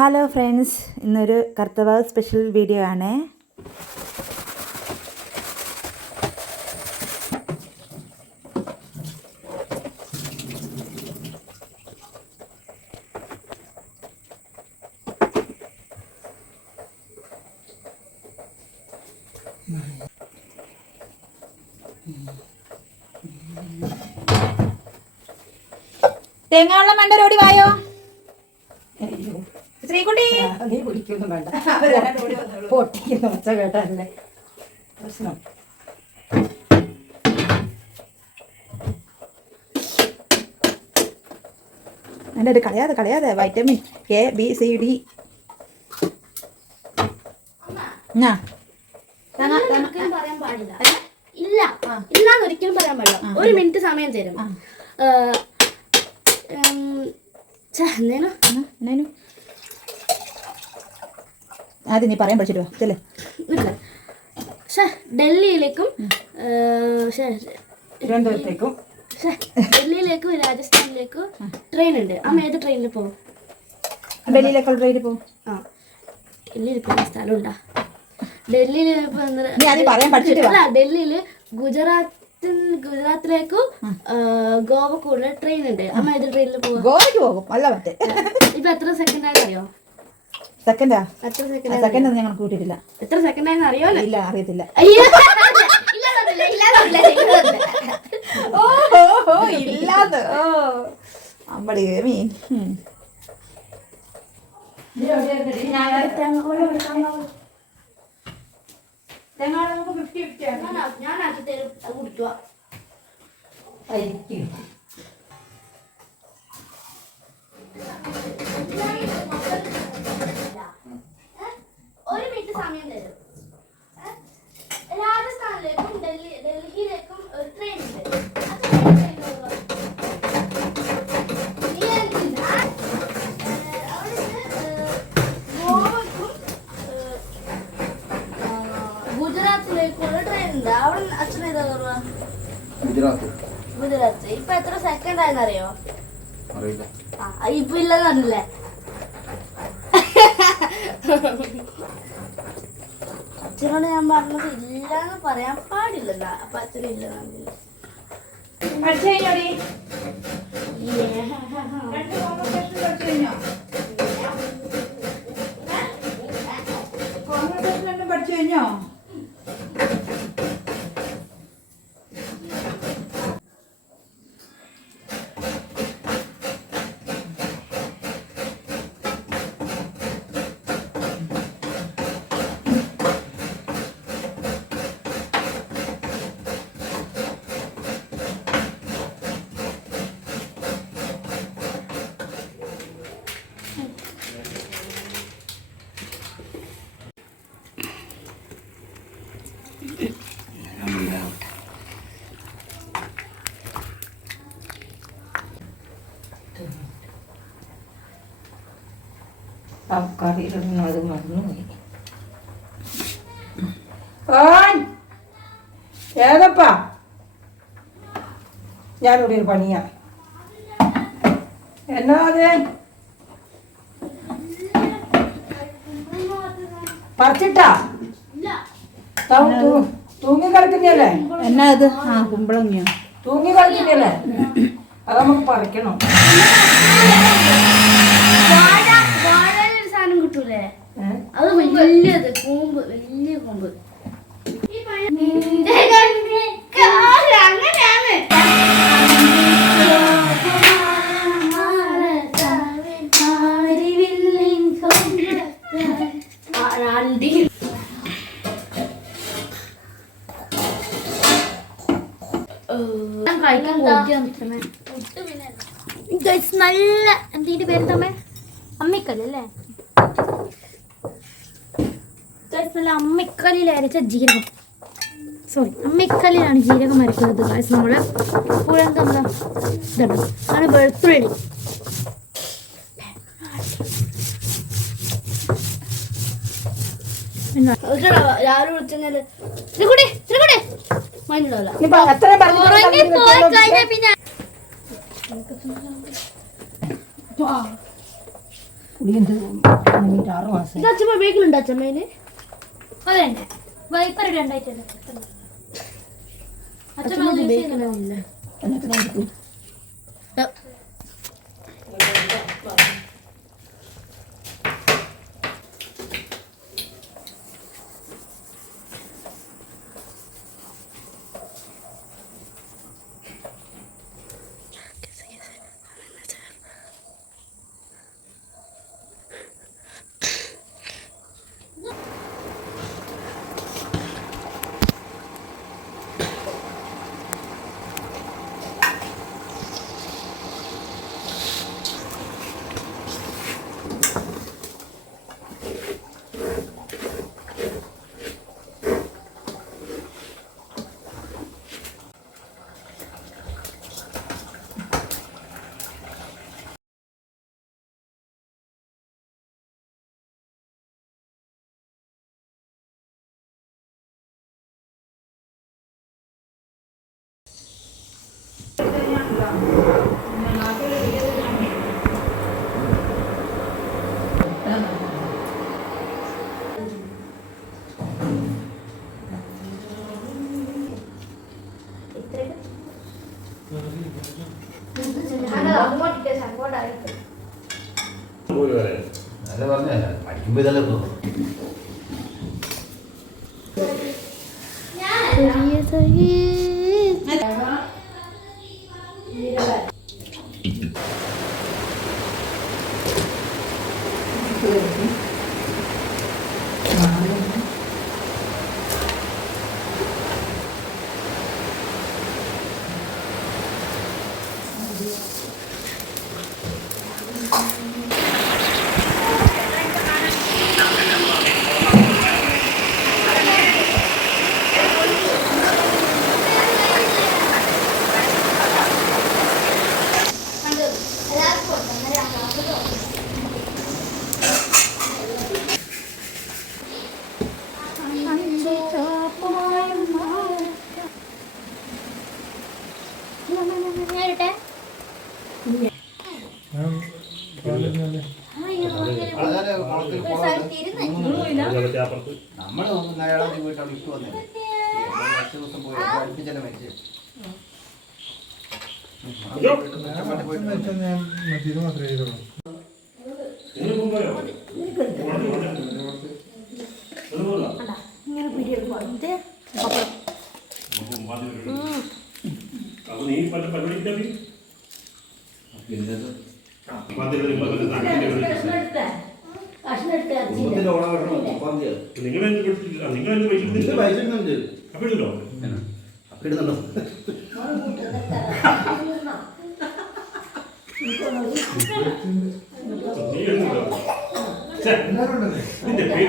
Hello friends, ഇന്നൊരു കർത്തവാവ് special video ആണ്. തേങ്ങാവെള്ളം വേണ്ട, ഓടി വായോ ശ്രീകുട്ടി. നീ കുടിക്കൊന്നും വേണ്ട, പൊട്ടിക്കുന്ന ഒച്ച കേട്ടല്ലേ പ്രശ്നം. എൻ്റെ ഒരു കളയാതെ vitamin A B C D. പറയാൻ പാടില്ല, ഇല്ല ഇല്ലാന്ന് ഒരിക്കലും പറയാൻ പാടില്ല. ഒരു മിനിറ്റ് സമയം തരും. ആദ്യം നീ പറയാൻ പഠിച്ചിട്ട് വാ. ഡൽഹിയിലേക്കും തിരുവനന്തപുരത്തേക്കും ഡൽഹിയിലേക്കും രാജസ്ഥാനിലേക്കും ട്രെയിൻ ഉണ്ട്. അമ്മ ഏത് ട്രെയിനിൽ പോകും? ഡൽഹിയിലേക്കുള്ള ട്രെയിനിൽ പോകും. ആ, ഡൽഹിയിൽ പോകുന്ന സ്ഥലമുണ്ടാ? ഡൽഹിയിൽ ഡൽഹിയില് ഗുജറാത്തിലേക്കും ഗോവക്കുള്ള ട്രെയിൻ ഉണ്ട്. അമ്മ ഏത് ട്രെയിനിൽ പോകും? ഗോവയ്ക്ക് പോകും. അല്ല മറ്റേ ഇപ്പൊ എത്ര സെക്കൻഡ് ആയെന്ന് അറിയോ? സെക്കൻഡാ? എത്ര സെക്കൻഡ് ഒന്നും ഞങ്ങൾ കൂട്ടിയിട്ടില്ല. എത്ര സെക്കൻഡ് ആയെന്ന് അറിയോല്ലോ? ഇല്ല, അറിയത്തില്ല. ഇല്ലാതെ അമ്പടി മീൻ. ഞാനാക്കി തരും, കുടിക്കുക. ഒരു മിനിറ്റ് സമയം തരും. രാജസ്ഥാനിലേക്കും ഡൽഹിയിലേക്കും ഒരു ട്രെയിൻ ഉണ്ട്. ഗുജറാത്തിലേക്കുള്ള ട്രെയിൻ ഉണ്ട്. അവിടെ അച്ഛൻ ഏതാ കയറുക? ഗുജറാത്ത്. ഇപ്പൊ എത്ര സെക്കൻഡ് ആയെന്ന് അറിയോ? ഇപ്പൊ ഇല്ലെന്ന് പറഞ്ഞില്ലേ? അച്ഛനോട് ഞാൻ പറഞ്ഞത് ഇല്ലാന്ന് പറയാൻ പാടില്ല. അപ്പൊ അച്ഛനും ഇല്ലെന്ന് പഠിച്ചു കഴിഞ്ഞോ? കറിയിലൊന്നും അത് മറന്നുപോയി. ഏതപ്പാ? ഞാനിവിടെ ഒരു പണിയാ. എന്നാ അതെ പറിച്ചിട്ടാ തൂങ്ങി കളിക്കുന്നല്ലേ? എന്നാ ഇത്? കുമ്പളങ്ങിയോ? തൂങ്ങി കളിക്കുന്നല്ലേ? അത് നമുക്ക് പറിക്കണം. കിട്ടൂലേ? അത് വലിയത് കൂമ്പ്, വലിയ കൂമ്പ്. നല്ല എന്തിന്റെ പേര് തമ്മേ? അമ്മിക്കല്ലേ? നല്ല അമ്മിക്കല്ലിൽ അരച്ച ജീരകം. സോറി, അമ്മിക്കല്ലിലാണ് ജീരകം അരക്കുന്നത്. ഗൈസ് നമ്മള് പുഴന്താ ഇതുണ്ട്, ആണ് വെളുത്തുള്ളി. രാവിലെ വിളിച്ചാല് നീ എന്ത് 6 മാസം ഇത് അച്ഛമ്മ ഉപയോഗിക്കലുണ്ടോ അച്ഛമ്മേന്? അതന്നെ വൈപ്പർ രണ്ടായിട്ടുണ്ട് അച്ഛമ്മ അത് ഉപയോഗിക്കലില്ല. എന്നൊക്കെ അതെ പറഞ്ഞ പഠിക്കുമ്പോ ഇതല്ലേ ഇപ്പൊ. നമ്മള് അയാളെ വീട്ടിൽ അവിടെ ഇട്ട് വന്നില്ല. 10 ദിവസം പോയി അടുപ്പിച്ചല്ലേ മരിച്ചു. നിന്റെ പേര്